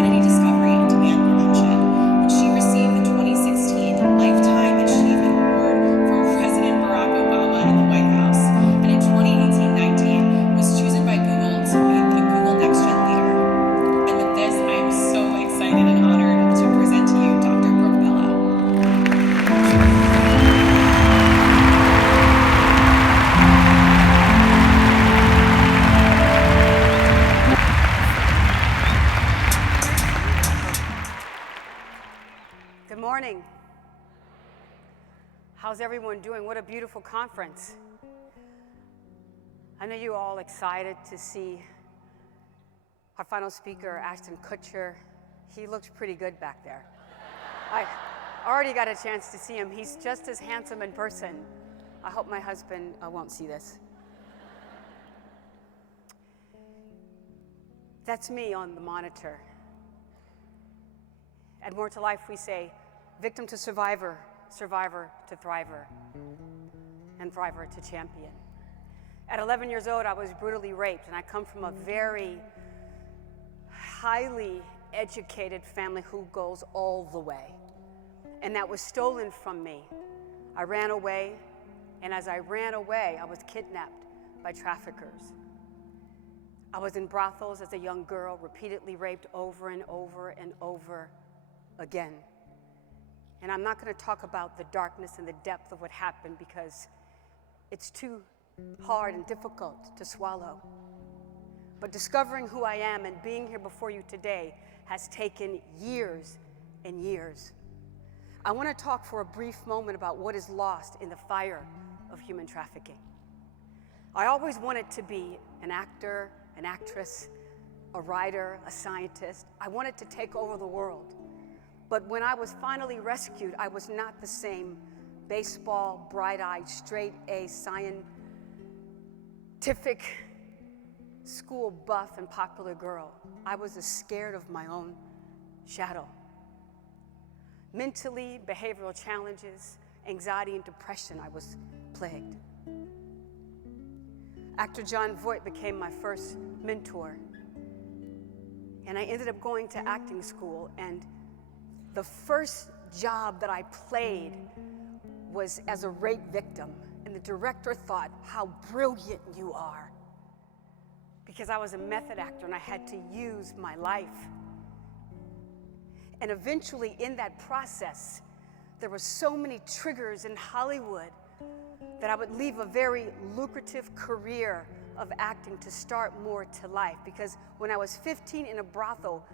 identity discovery and demand prevention, and she received the 2016 Lifetime Achievement Award from President Barack Obama in the White House, and in 2018-19 was chosen by Google to be the Google Next Gen leader. And with this, I am so excited and honored to present to you Dr. Brook Bello. Good morning. How's everyone doing? What a beautiful conference. I know you're all excited to see our final speaker, Ashton Kutcher. He looks pretty good back there. I already got a chance to see him. He's just as handsome in person. I hope my husband won't see this. That's me on the monitor. At More to Life, we say, victim to survivor, survivor to thriver, and thriver to champion. At 11 years old, I was brutally raped, and I come from a very highly educated family who goes all the way. And that was stolen from me. I ran away, and as I ran away, I was kidnapped by traffickers. I was in brothels as a young girl, repeatedly raped over and over and over again. And I'm not going to talk about the darkness and the depth of what happened because it's too hard and difficult to swallow. But discovering who I am and being here before you today has taken years and years. I want to talk for a brief moment about what is lost in the fire of human trafficking. I always wanted to be an actor, an actress, a writer, a scientist. I wanted to take over the world. But when I was finally rescued, I was not the same baseball, bright-eyed, straight-A, scientific, school buff and popular girl. I was as scared of my own shadow. Mentally, behavioral challenges, anxiety, and depression, I was plagued. Actor Jon Voight became my first mentor. And I ended up going to acting school, and the first job that I played was as a rape victim. And the director thought, how brilliant you are. Because I was a method actor and I had to use my life. And eventually in that process, there were so many triggers in Hollywood that I would leave a very lucrative career of acting to start More to Life. Because when I was 15 in a brothel,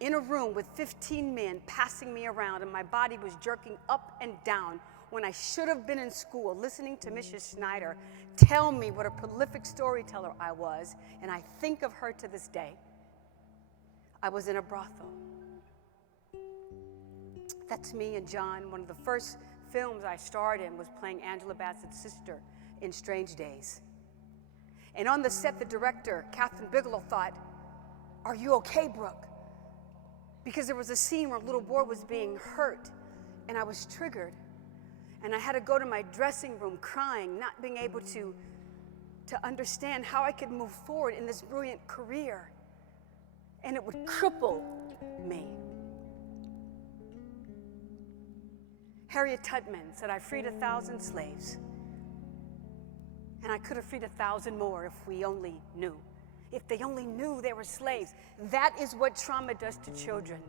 in a room with 15 men passing me around, and my body was jerking up and down when I should have been in school, listening to Mrs. Schneider tell me what a prolific storyteller I was, and I think of her to this day. I was in a brothel. That's me and John. One of the first films I starred in was playing Angela Bassett's sister in Strange Days. And on the set, the director, Catherine Bigelow, thought, "Are you okay, Brooke?" Because there was a scene where a little boy was being hurt, and I was triggered. And I had to go to my dressing room crying, not being able to understand how I could move forward in this brilliant career. And it would cripple me. Harriet Tubman said, "I freed 1,000 slaves. And I could have freed 1,000 more if we only knew. If they only knew they were slaves." That is what trauma does to children.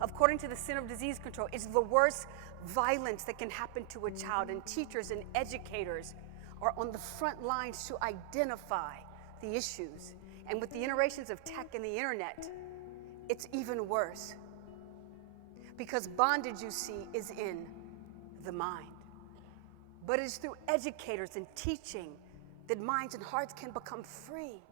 According to the Center of Disease Control, it's the worst violence that can happen to a child, and teachers and educators are on the front lines to identify the issues. And with the iterations of tech and the internet, it's even worse. Because bondage, you see, is in the mind. But it's through educators and teaching that minds and hearts can become free.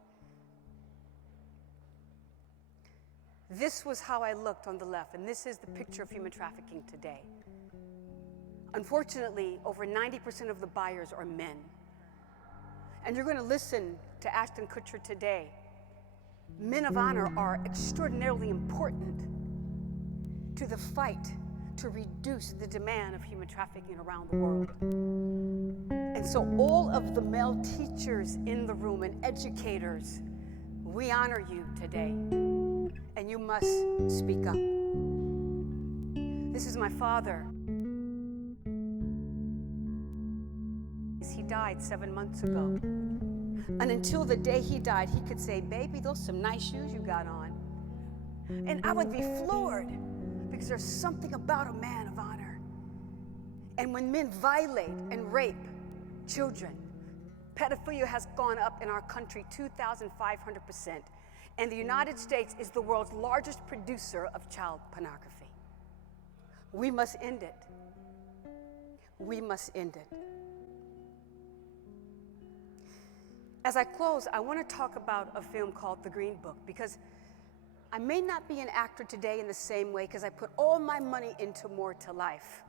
This was how I looked on the left, and this is the picture of human trafficking today. Unfortunately, over 90% of the buyers are men. And you're going to listen to Ashton Kutcher today. Men of honor are extraordinarily important to the fight to reduce the demand of human trafficking around the world. And so all of the male teachers in the room and educators, we honor you today. And and you must speak up. This is my father. He died 7 months ago. And until the day he died, he could say, "Baby, those some nice shoes you got on." And I would be floored because there's something about a man of honor. And when men violate and rape children, pedophilia has gone up in our country 2,500%. And the United States is the world's largest producer of child pornography. We must end it. We must end it. As I close, I want to talk about a film called The Green Book, because I may not be an actor today in the same way because I put all my money into More to Life.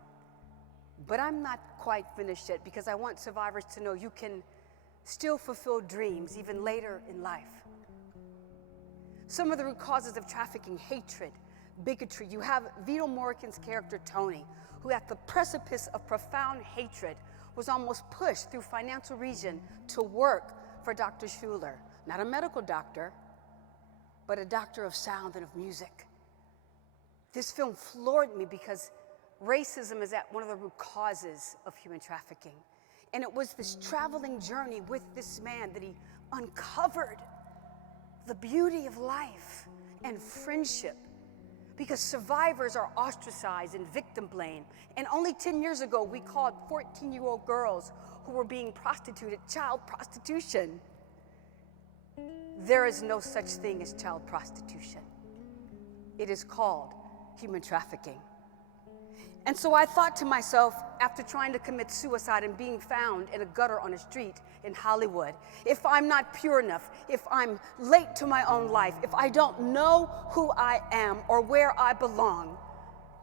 But I'm not quite finished yet because I want survivors to know you can still fulfill dreams even later in life. Some of the root causes of trafficking: hatred, bigotry. You have Vito Morrican's character, Tony, who at the precipice of profound hatred was almost pushed through financial reason to work for Dr. Schuler, not a medical doctor, but a doctor of sound and of music. This film floored me because racism is at one of the root causes of human trafficking. And it was this traveling journey with this man that he uncovered the beauty of life and friendship, because survivors are ostracized and victim blamed. And only 10 years ago, we called 14-year-old girls who were being prostituted child prostitution. There is no such thing as child prostitution. It is called human trafficking. And so I thought to myself, after trying to commit suicide and being found in a gutter on a street in Hollywood, if I'm not pure enough, if I'm late to my own life, if I don't know who I am or where I belong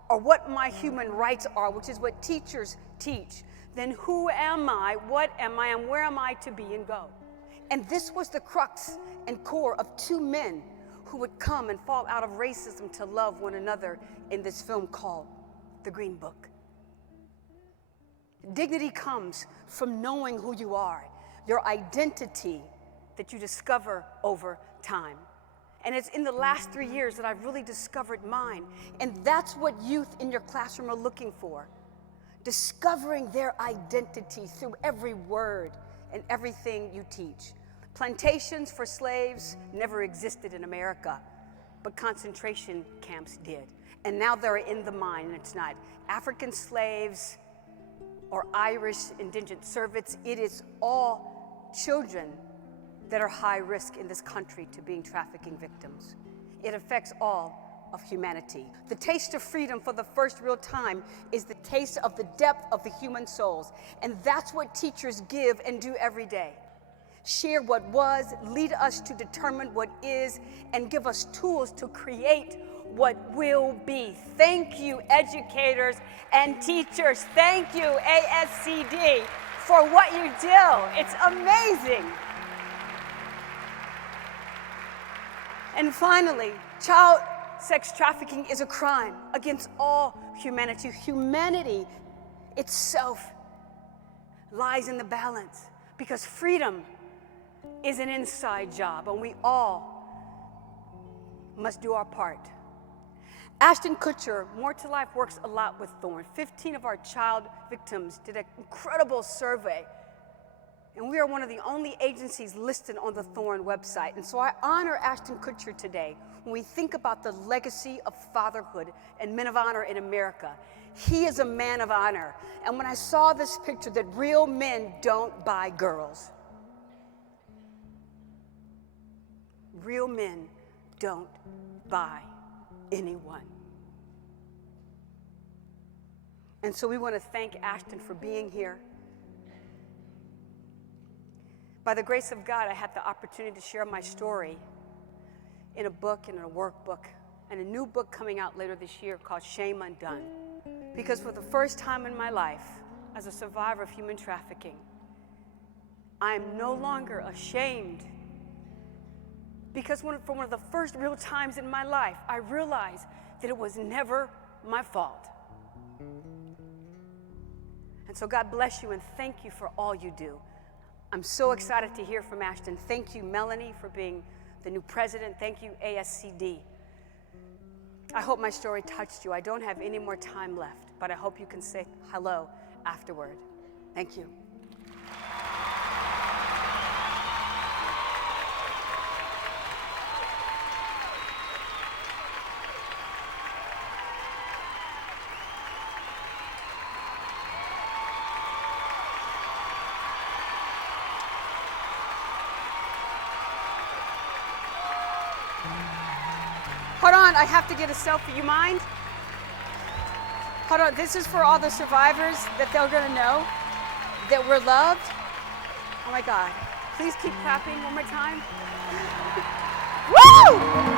or what my human rights are, which is what teachers teach, then who am I, what am I, and where am I to be and go? And this was the crux and core of two men who would come and fall out of racism to love one another in this film called The Green Book. Dignity comes from knowing who you are, your identity that you discover over time. And it's in the last 3 years that I've really discovered mine. And that's what youth in your classroom are looking for. Discovering their identity through every word and everything you teach. Plantations for slaves never existed in America, but concentration camps did. And now they're in the mine, and it's not African slaves or Irish indigent servants. It is all children that are high risk in this country to being trafficking victims. It affects all of humanity. The taste of freedom for the first real time is the taste of the depth of the human souls. And that's what teachers give and do every day. Share what was, lead us to determine what is, and give us tools to create what will be. Thank you, educators and teachers. Thank you, ASCD, for what you do. It's amazing. And finally, child sex trafficking is a crime against all humanity. Humanity itself lies in the balance, because freedom is an inside job, and we all must do our part. Ashton Kutcher, More to Life, works a lot with Thorn. 15 of our child victims did an incredible survey, and we are one of the only agencies listed on the Thorn website. And so I honor Ashton Kutcher today when we think about the legacy of fatherhood and men of honor in America. He is a man of honor. And when I saw this picture that real men don't buy girls, real men don't buy anyone. And so we want to thank Ashton for being here. By the grace of God, I had the opportunity to share my story in a book and in a workbook, and a new book coming out later this year called Shame Undone. Because for the first time in my life, as a survivor of human trafficking, I am no longer ashamed. Because for one of the first real times in my life, I realized that it was never my fault. And so God bless you, and thank you for all you do. I'm so excited to hear from Ashton. Thank you, Melanie, for being the new president. Thank you, ASCD. I hope my story touched you. I don't have any more time left, but I hope you can say hello afterward. Thank you. Hold on, I have to get a selfie. You mind? Hold on, this is for all the survivors that they're gonna know that we're loved. Oh my God. Please keep clapping one more time. Woo!